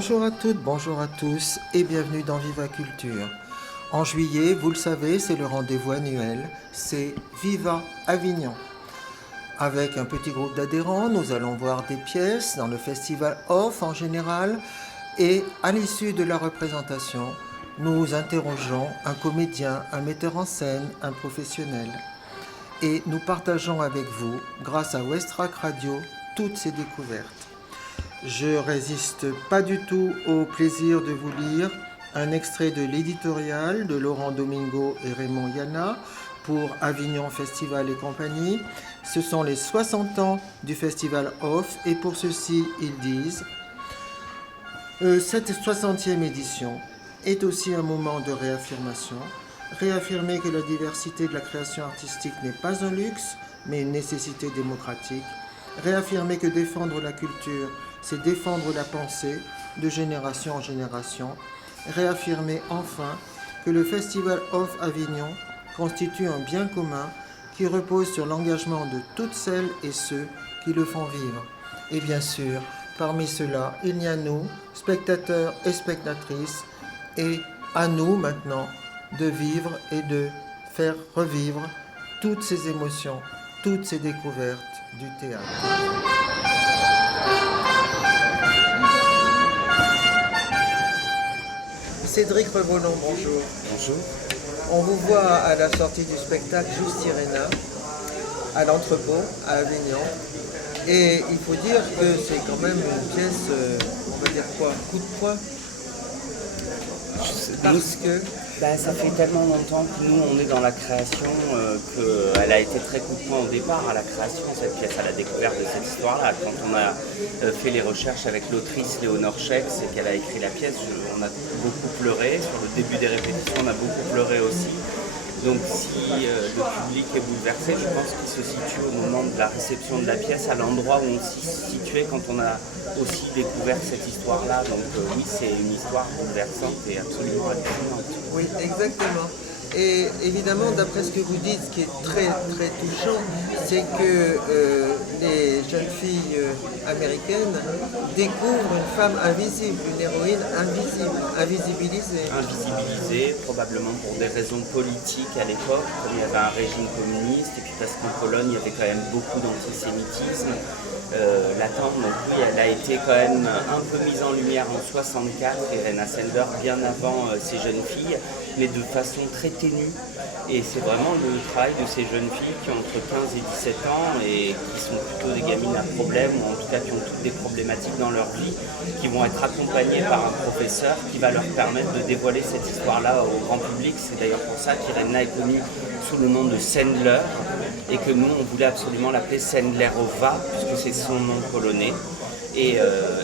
Bonjour à toutes, bonjour à tous et bienvenue dans Viva Culture. En juillet, vous le savez, c'est le rendez-vous annuel, c'est Viva Avignon. Avec un petit groupe d'adhérents, nous allons voir des pièces dans le festival Off en général et à l'issue de la représentation, nous interrogeons un comédien, un metteur en scène, un professionnel. Et nous partageons avec vous, grâce à Westrack Radio, toutes ces découvertes. Je résiste pas du tout au plaisir de vous lire un extrait de l'éditorial de Laurent Domingo et Raymond Yana pour Avignon Festival et compagnie. Ce sont les 60 ans du Festival Off et pour ceci, ils disent cette 60e édition est aussi un moment de réaffirmation. Réaffirmer que la diversité de la création artistique n'est pas un luxe, mais une nécessité démocratique. Réaffirmer que défendre la culture, c'est défendre la pensée de génération en génération. Réaffirmer enfin que le Festival Off Avignon constitue un bien commun qui repose sur l'engagement de toutes celles et ceux qui le font vivre. Et bien sûr, parmi ceux-là, il y a nous, spectateurs et spectatrices, et à nous maintenant de vivre et de faire revivre toutes ces émotions, toutes ces découvertes du théâtre. Cédric Revolon, bonjour. Bonjour. On vous voit à la sortie du spectacle Juste Irena, à l'entrepôt, à Avignon. Et il faut dire que c'est quand même une pièce, on va dire quoi, coup de poing. Parce que ça fait tellement longtemps que nous on est dans la création qu'elle a été très coup de poing au départ à la création, cette pièce, à la découverte de cette histoire-là. Quand on a fait les recherches avec l'autrice Léonore Schex et qu'elle a écrit la pièce, on a beaucoup pleuré. Sur le début des répétitions, on a beaucoup pleuré aussi. Donc si le public est bouleversé, je pense qu'il se situe au moment de la réception de la pièce, à l'endroit où on s'y situait quand on a aussi découvert cette histoire-là. Donc oui, c'est une histoire bouleversante et absolument hallucinante. oui, exactement. Et évidemment, d'après ce que vous dites, ce qui est très très touchant, c'est que les jeunes filles américaines découvrent une femme invisible, une héroïne invisible, invisibilisée. Invisibilisée, probablement pour des raisons politiques à l'époque, comme il y avait un régime communiste, et puis parce qu'en Pologne, il y avait quand même beaucoup d'antisémitisme latent. Donc oui, elle a été quand même un peu mise en lumière en 64, Irena Sender, bien avant ces jeunes filles, mais de façon très ténue. Et c'est vraiment le travail de ces jeunes filles qui ont entre 15 et 17 ans et qui sont plutôt des gamines à problème, ou en tout cas qui ont toutes des problématiques dans leur vie, qui vont être accompagnées par un professeur qui va leur permettre de dévoiler cette histoire-là au grand public. C'est d'ailleurs pour ça qu'Irena est connue sous le nom de Sendler et que nous, on voulait absolument l'appeler Sendlerova, puisque c'est son nom polonais. Et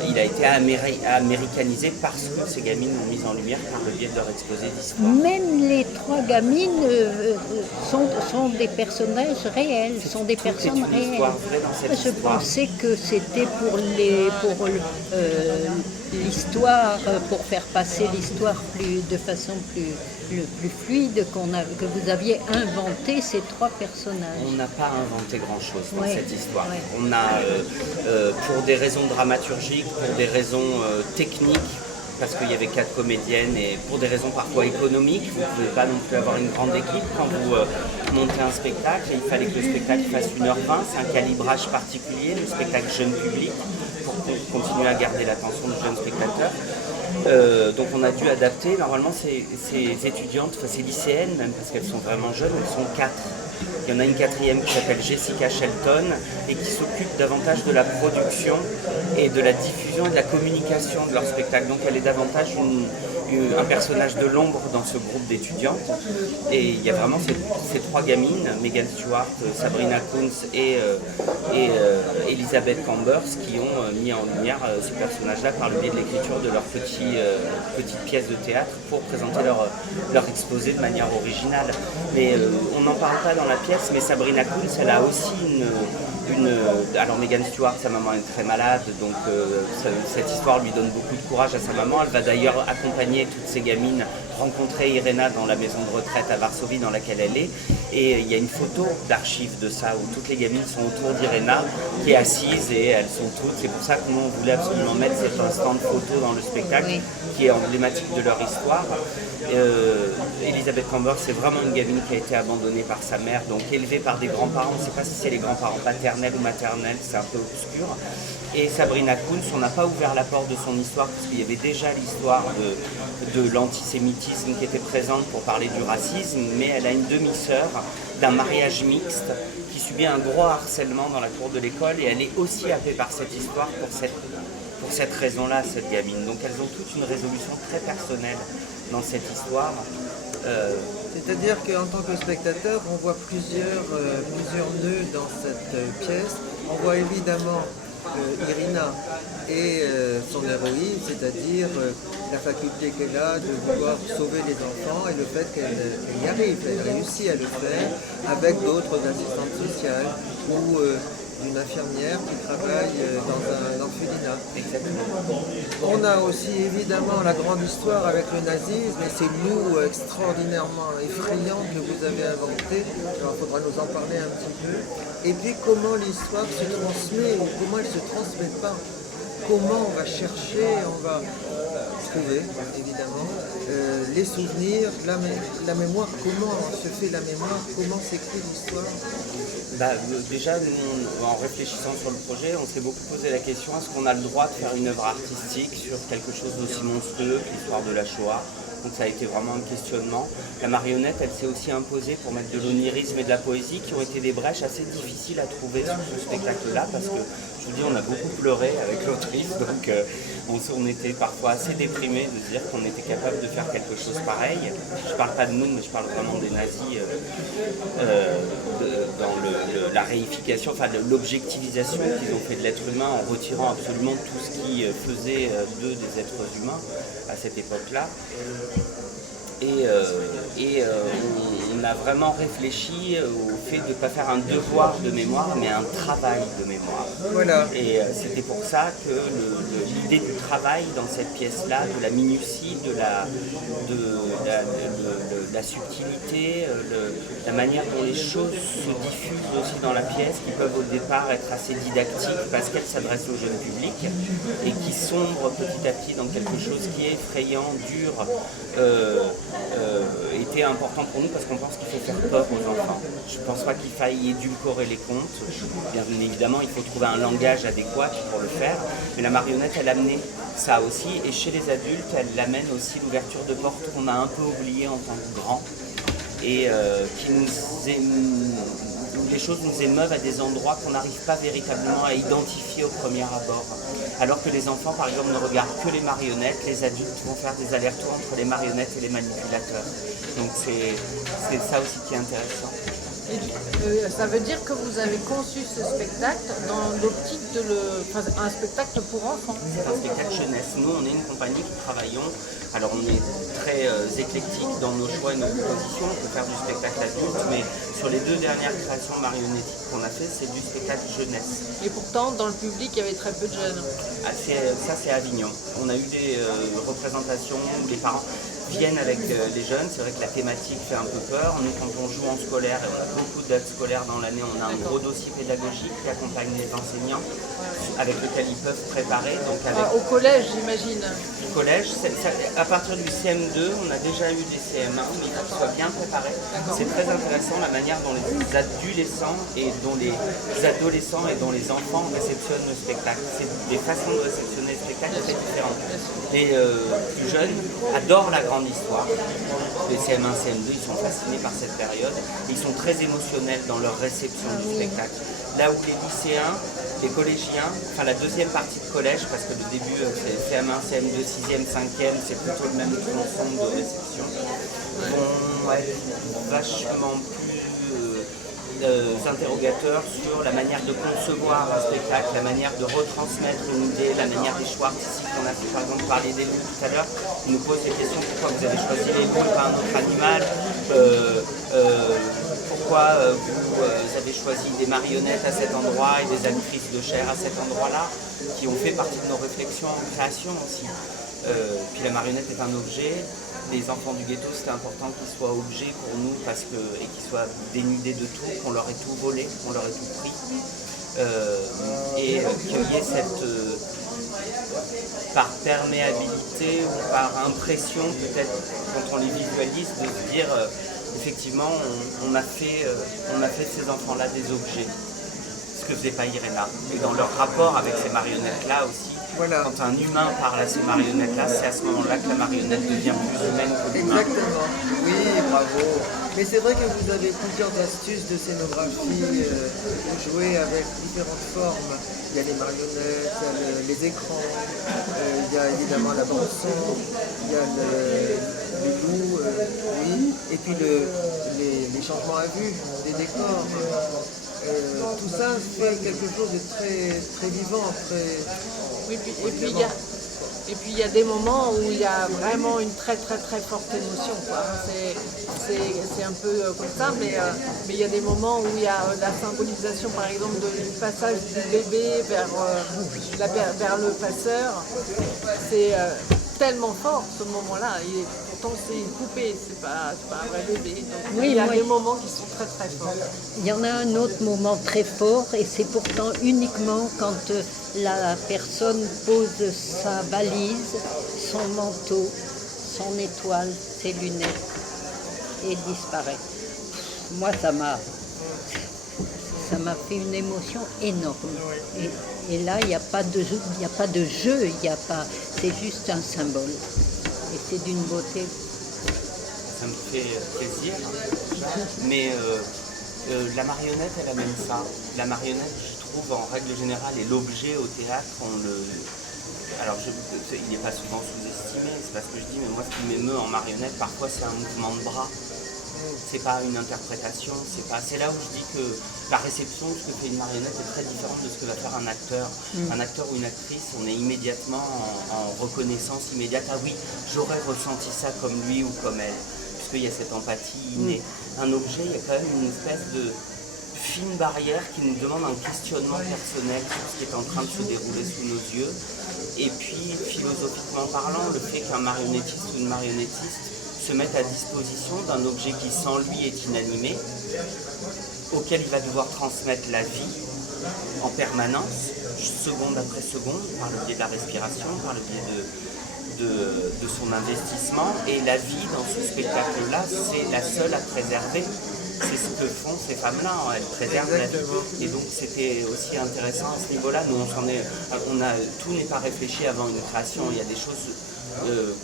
il a été américanisé parce que ces gamines l'ont mise en lumière par le biais de leur exposé d'histoire. Même les trois gamines sont des personnages réels, sont des personnes réelles. Histoire vraie dans cette Je histoire. pensais que c'était pour l'histoire, pour faire passer l'histoire de façon plus fluide, que vous aviez inventé ces trois personnages. On n'a pas inventé grand-chose dans Ouais, cette histoire. ouais. On a, pour des raisons dramaturgiques, pour des raisons techniques, parce qu'il y avait 4 comédiennes, et pour des raisons parfois économiques, vous ne pouvez pas non plus avoir une grande équipe quand vous montez un spectacle, et il fallait que le spectacle fasse 1h20, c'est un calibrage particulier, le spectacle jeune public, pour continuer à garder l'attention du jeune spectateur. Donc on a dû adapter. Normalement ces étudiantes, enfin ces lycéennes même, parce qu'elles sont vraiment jeunes, elles sont 4. Il y en a une 4e qui s'appelle Jessica Shelton et qui s'occupe davantage de la production et de la diffusion et de la communication de leur spectacle. Donc elle est davantage un personnage de l'ombre dans ce groupe d'étudiantes. Et il y a vraiment ces 3 gamines, Megan Stewart, Sabrina Kunz et Elizabeth Chambers, qui ont mis en lumière ce personnage-là par le biais de l'écriture de leur petite pièce de théâtre pour présenter leur exposé de manière originale. Mais on n'en parle pas dans la pièce, mais Sabrina Kunz, elle a aussi alors Megan Stewart, sa maman est très malade, donc cette histoire lui donne beaucoup de courage à sa maman. Elle va d'ailleurs accompagner toutes ces gamines rencontré Irena dans la maison de retraite à Varsovie dans laquelle elle est. Et il y a une photo d'archives de ça, où toutes les gamines sont autour d'Irena, qui est assise et elles sont toutes. C'est pour ça que nous, on voulait absolument mettre cet instant de photo dans le spectacle, Oui. qui est emblématique de leur histoire. Elisabeth Camber, c'est vraiment une gamine qui a été abandonnée par sa mère, donc élevée par des grands-parents. On ne sait pas si c'est les grands-parents paternels ou maternels, c'est un peu obscur. Et Sabrina Kunz, on n'a pas ouvert la porte de son histoire, parce qu'il y avait déjà l'histoire de l'antisémitisme qui était présente pour parler du racisme, mais elle a une demi-sœur d'un mariage mixte qui subit un gros harcèlement dans la cour de l'école, et elle est aussi happée par cette histoire pour cette raison-là, cette gamine. Donc elles ont toute une résolution très personnelle dans cette histoire. C'est-à-dire qu'en tant que spectateur, on voit plusieurs nœuds dans cette pièce. On voit évidemment Irina et son héroïne, c'est-à-dire la faculté qu'elle a de vouloir sauver les enfants et le fait qu'elle y arrive, elle réussit à le faire avec d'autres assistantes sociales ou d'une infirmière qui travaille dans un orphelinat. Exactement. On a aussi évidemment la grande histoire avec le nazisme et ces loups extraordinairement effrayants que vous avez inventés. Alors il faudra nous en parler un petit peu. Et puis comment l'histoire se transmet ou comment elle ne se transmet pas. Comment on va chercher, on va trouver évidemment les souvenirs, la mémoire, comment se fait la mémoire, comment s'écrit l'histoire. Déjà, nous, en réfléchissant sur le projet, on s'est beaucoup posé la question, est-ce qu'on a le droit de faire une œuvre artistique sur quelque chose d'aussi monstrueux que l'histoire de la Shoah? Donc ça a été vraiment un questionnement. La marionnette, elle s'est aussi imposée pour mettre de l'onirisme et de la poésie, qui ont été des brèches assez difficiles à trouver sur ce spectacle-là, parce que, je vous dis, on a beaucoup pleuré avec l'autrice, donc on était parfois assez déprimés de se dire qu'on était capable de faire quelque chose pareil. Je parle pas de nous, mais je parle vraiment des nazis dans la réification, enfin de l'objectivisation qu'ils ont fait de l'être humain en retirant absolument tout ce qui faisait d'eux des êtres humains à cette époque-là. On a vraiment réfléchi au fait de ne pas faire un devoir de mémoire, mais un travail de mémoire. Voilà. Et c'était pour ça que l'idée du travail dans cette pièce-là, de la minutie, de la subtilité, la manière dont les choses se diffusent aussi dans la pièce, qui peuvent au départ être assez didactiques parce qu'elles s'adressent au jeune public, et qui sombrent petit à petit dans quelque chose qui est effrayant, dur, était important pour nous parce qu'on pense qu'il faut faire peur aux enfants. Je ne pense pas qu'il faille édulcorer les contes. Bien évidemment, il faut trouver un langage adéquat pour le faire. Mais la marionnette, elle amenait ça aussi. Et chez les adultes, elle amène aussi l'ouverture de portes qu'on a un peu oubliées en tant que grands. Et où les choses nous émeuvent à des endroits qu'on n'arrive pas véritablement à identifier au premier abord. Alors que les enfants, par exemple, ne regardent que les marionnettes, les adultes vont faire des allers-retours entre les marionnettes et les manipulateurs. Donc c'est ça aussi qui est intéressant. Et, ça veut dire que vous avez conçu ce spectacle dans l'optique un spectacle pour enfants. C'est un spectacle jeunesse. Nous, on est une compagnie qui travaillons. Alors, on est très éclectique dans nos choix et nos propositions. On peut faire du spectacle adulte, mais sur les 2 dernières créations marionnettiques qu'on a fait, c'est du spectacle jeunesse. Et pourtant, dans le public, il y avait très peu de jeunes. Ça, c'est Avignon. On a eu des représentations où les parents viennent avec les jeunes. C'est vrai que la thématique fait un peu peur. Nous, quand on joue en scolaire, et on a beaucoup de dates scolaires dans l'année, on a un gros dossier pédagogique qui accompagne les enseignants, avec lequel ils peuvent préparer. Donc Au collège, j'imagine. Au collège, à partir du CM2, on a déjà eu des CM1, mais il faut qu'ils soient bien préparés. C'est très intéressant la manière dont les adolescents et dont les adolescents et dont les enfants réceptionnent le spectacle. C'est des façons de réceptionner le spectacle très différentes. Les plus jeunes adorent la grande histoire. Les CM1, CM2, ils sont fascinés par cette période. Ils sont très émotionnels dans leur réception du spectacle. Là où les lycéens, les collégiens, enfin la deuxième partie de collège, parce que le début c'est CM1, CM2, 6e, 5e, c'est plutôt le même tronçon de réception, vont être vachement plus interrogateurs sur la manière de concevoir un spectacle, la manière de retransmettre une idée, la manière des choix artistiques. On a fait par exemple parler des loups tout à l'heure. Ils nous posent des questions: pourquoi vous avez choisi les loups et pas un autre animal, pourquoi vous avez choisi des marionnettes à cet endroit et des actrices de chair à cet endroit-là, qui ont fait partie de nos réflexions en création aussi. Puis la marionnette est un objet, les enfants du ghetto, c'était important qu'ils soient objets pour nous et qu'ils soient dénudés de tout, qu'on leur ait tout volé, qu'on leur ait tout pris. Qu'il y ait cette, par perméabilité ou par impression, peut-être quand on les visualise, de se dire effectivement on a fait de ces enfants-là des objets, ce que faisait pas Irena. Et dans leur rapport avec ces marionnettes-là aussi, Voilà. quand un humain parle à ces marionnettes-là, c'est à ce moment-là que la marionnette devient plus humaine que l'humain. Exactement, oui, bravo. Mais c'est vrai que vous avez plusieurs astuces de scénographie, vous jouez avec différentes formes. Il y a les marionnettes, il y a les écrans, il y a évidemment la bande-son, il y a les loups, oui, et puis les changements à vue, les décors. Tout ça fait quelque chose de très, très vivant, très... Oui, et puis il y a des moments où il y a vraiment une très très très forte émotion, quoi. C'est un peu comme ça, mais il y a des moments où il y a la symbolisation, par exemple, du passage du bébé vers le passeur. C'est tellement fort ce moment-là. Pourtant c'est une poupée, c'est pas un vrai bébé. Donc Oui, il y a moi, des moments qui sont très très forts. il y en a un autre moment très fort et c'est pourtant uniquement quand la personne pose sa valise, son manteau, son étoile, ses lunettes et disparaît. Moi, ça m'a fait une émotion énorme. Et là, il n'y a pas de jeu, c'est juste un symbole. Et c'est d'une beauté. Ça me fait plaisir, mais la marionnette, elle amène ça. La marionnette, je trouve, en règle générale, et l'objet au théâtre, alors il n'est pas souvent sous-estimé, c'est pas ce que je dis, mais moi, ce qui m'émeut en marionnette, parfois, c'est un mouvement de bras. C'est pas une interprétation, c'est là où je dis que la réception de ce que fait une marionnette est très différente de ce que va faire un acteur. Un acteur ou une actrice, on est immédiatement en reconnaissance immédiate. Ah oui, j'aurais ressenti ça comme lui ou comme elle, puisqu'il y a cette empathie innée. Un objet, il y a quand même une espèce de fine barrière qui nous demande un questionnement personnel sur ce qui est en train de se dérouler sous nos yeux. Et puis, philosophiquement parlant, le fait qu'un marionnettiste ou une marionnettiste se mettre à disposition d'un objet qui sans lui est inanimé, auquel il va devoir transmettre la vie en permanence, seconde après seconde, par le biais de la respiration, par le biais de son investissement. Et la vie dans ce spectacle-là, c'est la seule à préserver. C'est ce que font ces femmes-là, elles préservent la vie. Et donc c'était aussi intéressant à ce niveau-là. Nous, tout n'est pas réfléchi avant une création. Il y a des choses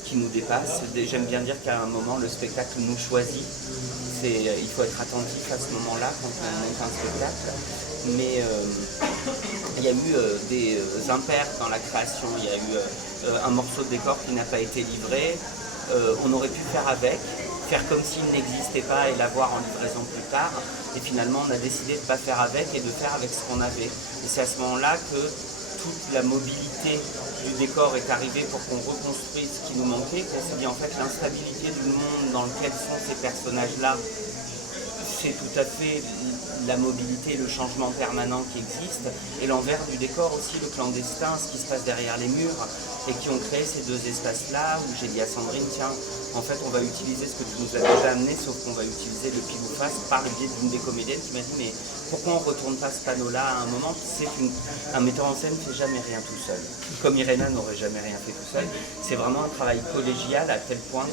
qui nous dépassent. J'aime bien dire qu'à un moment, le spectacle nous choisit. Il faut être attentif à ce moment-là quand on monte un spectacle. Mais il y a eu des impairs dans la création. Il y a eu un morceau de décor qui n'a pas été livré. On aurait pu faire comme s'il n'existait pas et l'avoir en livraison plus tard. Et finalement, on a décidé de ne pas faire avec et de faire avec ce qu'on avait. Et c'est à ce moment-là que toute la mobilité du décor est arrivée pour qu'on reconstruise ce qui nous manquait. On s'est dit en fait l'instabilité du monde dans lequel sont ces personnages-là, c'est tout à fait la mobilité, le changement permanent qui existe, et l'envers du décor aussi, le clandestin, ce qui se passe derrière les murs, et qui ont créé ces deux espaces-là, où j'ai dit à Sandrine, tiens, en fait on va utiliser ce que tu nous as déjà amené, sauf qu'on va utiliser le pile ou face par le biais d'une des comédiennes qui m'a dit, mais pourquoi on ne retourne pas ce panneau-là à un moment? Un metteur en scène ne fait jamais rien tout seul, comme Irena n'aurait jamais rien fait tout seul. C'est vraiment un travail collégial à tel point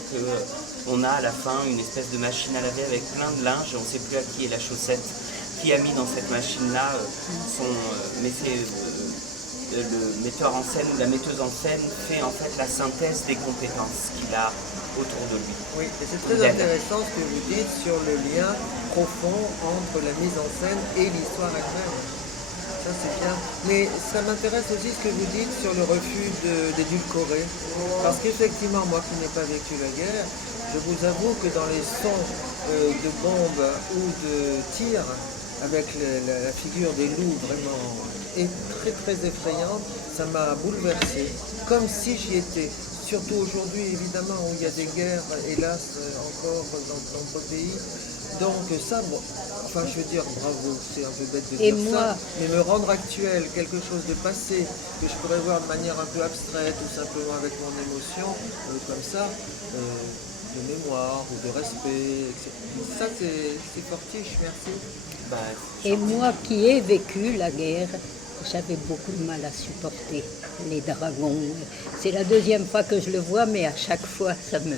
qu'on a à la fin une espèce de machine à laver avec plein de linge, on ne sait plus à qui est la chaussette, qui a mis dans cette machine-là mais c'est le metteur en scène ou la metteuse en scène fait en fait la synthèse des compétences qu'il a autour de lui. Oui, et c'est très intéressant ce que vous dites sur le lien profond entre la mise en scène et l'histoire elle-même. Ça c'est bien. Mais ça m'intéresse aussi ce que vous dites sur le refus d'édulcorer. Parce qu'effectivement, moi qui n'ai pas vécu la guerre, je vous avoue que dans les sons de bombes ou de tirs, avec la figure des loups vraiment est très très effrayante, ça m'a bouleversé, comme si j'y étais. Surtout aujourd'hui évidemment où il y a des guerres, hélas encore dans notre pays. Donc ça, bon, enfin je veux dire bravo, c'est un peu bête de dire ça, mais me rendre actuel, quelque chose de passé, que je pourrais voir de manière un peu abstraite ou simplement avec mon émotion, comme ça, de mémoire ou de respect, etc. Ça, c'est fortiche, merci. Bah, Et moi qui ai vécu la guerre, j'avais beaucoup de mal à supporter les dragons. C'est la deuxième fois que je le vois, mais à chaque fois, ça me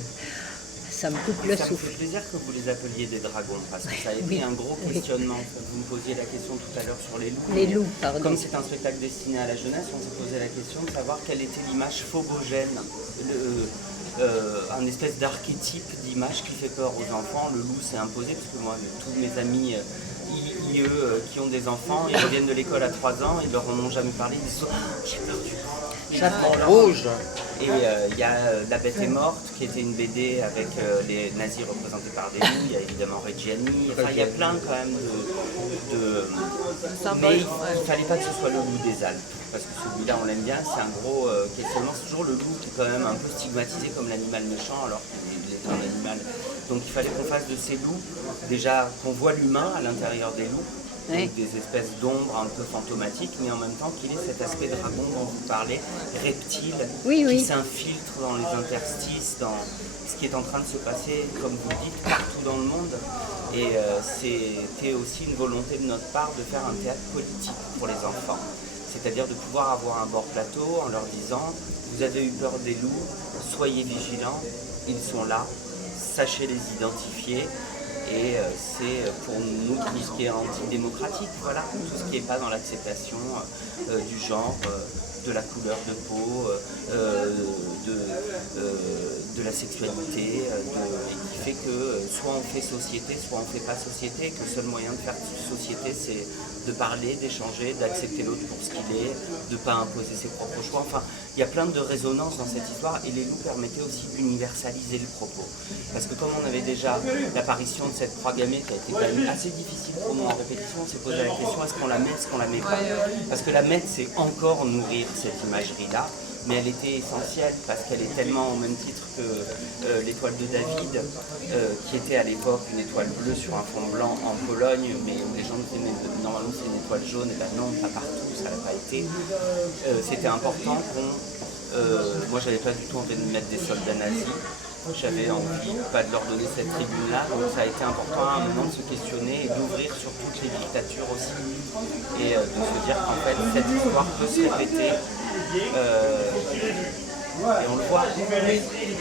coupe le ça me souffle. fait plaisir que vous les appeliez des dragons, parce que ça a été Oui. un gros questionnement. Vous me posiez la question tout à l'heure sur les loups. Les loups, pardon. Comme c'est un spectacle destiné à la jeunesse, on s'est posé la question de savoir quelle était l'image phobogène, un espèce d'archétype d'image qui fait peur aux enfants. Le loup s'est imposé, parce que moi, tous mes amis IE qui ont des enfants, ils reviennent de l'école à 3 ans, ils leur en ont jamais parlé, ils disent oh, j'ai peur du loup. Chaperon rouge. Et il y a La Bête est morte, qui était une BD avec les nazis représentés par des loups. Il y a évidemment Reggiani. Enfin, il y a plein quand même de mais il ne fallait pas que ce soit le loup des Alpes. Parce que celui-là, on l'aime bien. C'est un gros questionnement. C'est toujours le loup qui est quand même un peu stigmatisé comme l'animal méchant, alors qu'il est un animal. Donc il fallait qu'on fasse de ces loups, déjà qu'on voit l'humain à l'intérieur des loups. Oui. Donc des espèces d'ombres un peu fantomatiques, mais en même temps qu'il ait cet aspect dragon dont vous parlez, reptile, Oui, oui. qui s'infiltre dans les interstices, dans ce qui est en train de se passer, comme vous le dites, partout dans le monde. Et c'était aussi une volonté de notre part de faire un théâtre politique pour les enfants. C'est-à-dire de pouvoir avoir un bord plateau en leur disant « Vous avez eu peur des loups, soyez vigilants, ils sont là, sachez les identifier. » Et c'est pour nous tout ce qui est antidémocratique, voilà, tout ce qui n'est pas dans l'acceptation du genre, de la couleur de peau, de la sexualité, et qui fait que soit on fait société, soit on ne fait pas société, et que le seul moyen de faire société, c'est de parler, d'échanger, d'accepter l'autre pour ce qu'il est, de ne pas imposer ses propres choix. Enfin, il y a plein de résonances dans cette histoire, et les loups permettaient aussi d'universaliser le propos. Parce que comme on avait déjà l'apparition de cette croix gammée qui a été quand même assez difficile pour nous en répétition, on s'est posé la question est-ce qu'on la met, est-ce qu'on la met pas. Parce que la mettre, c'est encore nourrir cette imagerie-là, mais elle était essentielle parce qu'elle est tellement au même titre que l'étoile de David, qui était à l'époque une étoile bleue sur un fond blanc en Pologne, mais où les gens disaient normalement c'est une étoile jaune, et ben non, pas partout, ça n'a pas été. C'était important qu'on... moi j'avais pas du tout envie de mettre des soldats nazis. J'avais envie pas de leur donner cette tribune-là, donc ça a été important à un moment de se questionner et d'ouvrir sur toutes les dictatures aussi, et de se dire qu'en fait cette histoire peut se répéter, et on le voit.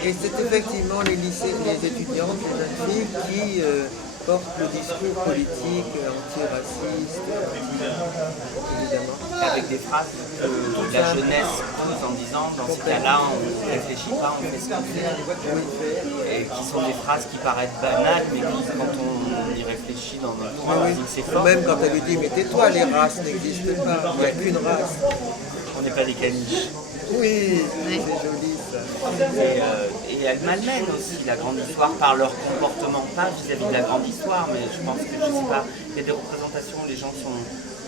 Et c'est effectivement les lycées, les étudiantes, les jeunes filles qui portent le discours politique antiraciste, évidemment. Avec des phrases que la jeunesse pousse en disant dans ces cas-là on ne réfléchit pas, on fait ce qu'on fait, et qui sont des phrases qui paraissent banales mais qui quand on y réfléchit dans notre coin, on se dit que c'est fort. Même quand elle lui dit mais tais-toi, les races n'existent pas, il n'y a qu'une race. On n'est pas des caniches. Oui, c'est joli ça. Et elles malmènent aussi la grande histoire par leur comportement, pas vis-à-vis de la grande histoire, mais je pense que, je sais pas, il y a des représentations où les gens sont...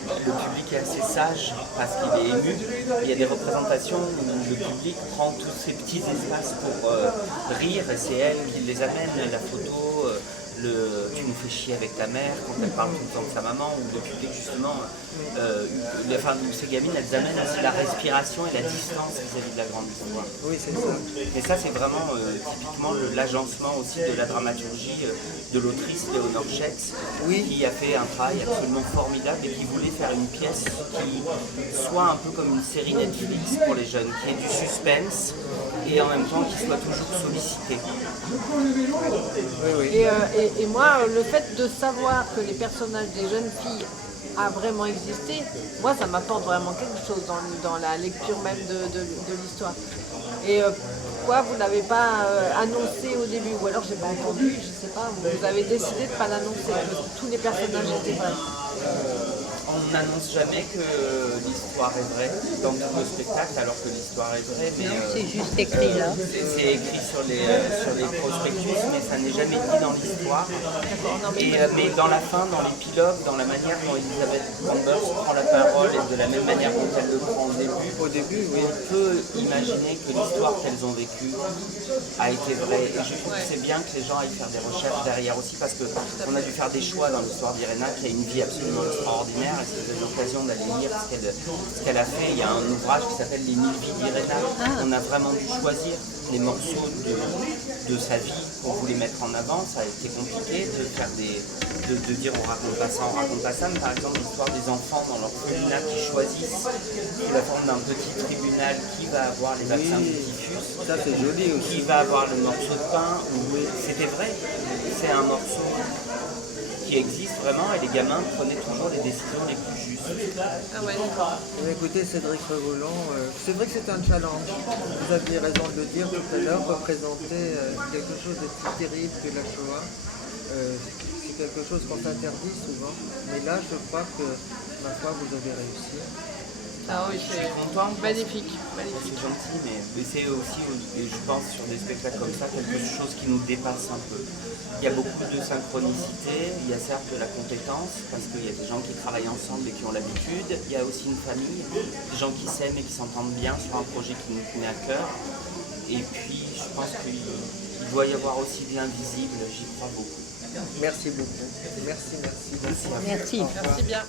Le public est assez sage parce qu'il est ému. Il y a des représentations où le public prend tous ces petits espaces pour rire, et c'est elle qui les amène, la photo, tu nous fais chier avec ta mère quand elle parle tout le temps de sa maman, ou le public justement, ces gamines elles amènent aussi la respiration et la distance vis-à-vis de la grande histoire. Oui, c'est ça. Et ça c'est vraiment typiquement l'agencement aussi de la dramaturgie de l'autrice Léonore Schetz, qui a fait un travail absolument formidable et qui voulait faire une pièce qui soit un peu comme une série Netflix pour les jeunes, qui ait du suspense et en même temps qui soit toujours sollicité. Et moi, le fait de savoir que les personnages des jeunes filles a vraiment existé, moi ça m'apporte vraiment quelque chose dans la lecture même de l'histoire. Et pourquoi vous ne l'avez pas annoncé au début, ou alors j'ai pas entendu, je sais pas, vous avez décidé de ne pas l'annoncer, que tous les personnages étaient vrais. On n'annonce jamais que l'histoire est vraie dans tout le spectacle, alors que l'histoire est vraie. Mais C'est juste écrit là. c'est écrit sur les prospectus, mais ça n'est jamais dit dans l'histoire. Mais dans la fin, dans l'épilogue, dans la manière dont Elizabeth Chambers prend la parole et de la même manière dont elle le prend au début, oui, on peut imaginer que l'histoire qu'elles ont vécue a été vraie. Et je trouve que c'est bien que les gens aillent faire des recherches derrière aussi, parce qu'on a dû faire des choix dans l'histoire d'Irena, qui a une vie absolument extraordinaire. Et c'est l'occasion d'aller lire ce qu'elle a fait. Il y a un ouvrage qui s'appelle Les 1000 vies d'Irena. On a vraiment dû choisir les morceaux de sa vie qu'on voulait mettre en avant. Ça a été compliqué de dire on raconte pas ça, on raconte pas ça. Mais par exemple, l'histoire des enfants dans leur tribunal qui choisissent sous la forme d'un petit tribunal qui va avoir les vaccins du typhus, Ça, c'est joli aussi. qui va avoir le morceau de pain. C'était vrai, c'est un morceau qui existe vraiment et les gamins prenaient toujours les décisions les plus justes. Ah ouais, d'accord. Écoutez, Cédric Revolant, c'est vrai que c'est un challenge. Vous aviez raison de le dire tout à l'heure, représenter quelque chose de plus terrible que la Shoah. C'est quelque chose qu'on s'interdit souvent. Mais là, je crois que, ma foi, vous avez réussi. Ah oui, c'est Content. magnifique. C'est gentil, mais c'est aussi, et je pense, sur des spectacles comme ça, quelque chose qui nous dépasse un peu. Il y a beaucoup de synchronicité, il y a certes de la compétence, parce qu'il y a des gens qui travaillent ensemble et qui ont l'habitude. Il y a aussi une famille, des gens qui s'aiment et qui s'entendent bien sur un projet qui nous tenait à cœur. Et puis, je pense qu'il doit y avoir aussi de l'invisible, j'y crois beaucoup. Merci beaucoup. Merci. Merci à vous. Merci. Merci bien.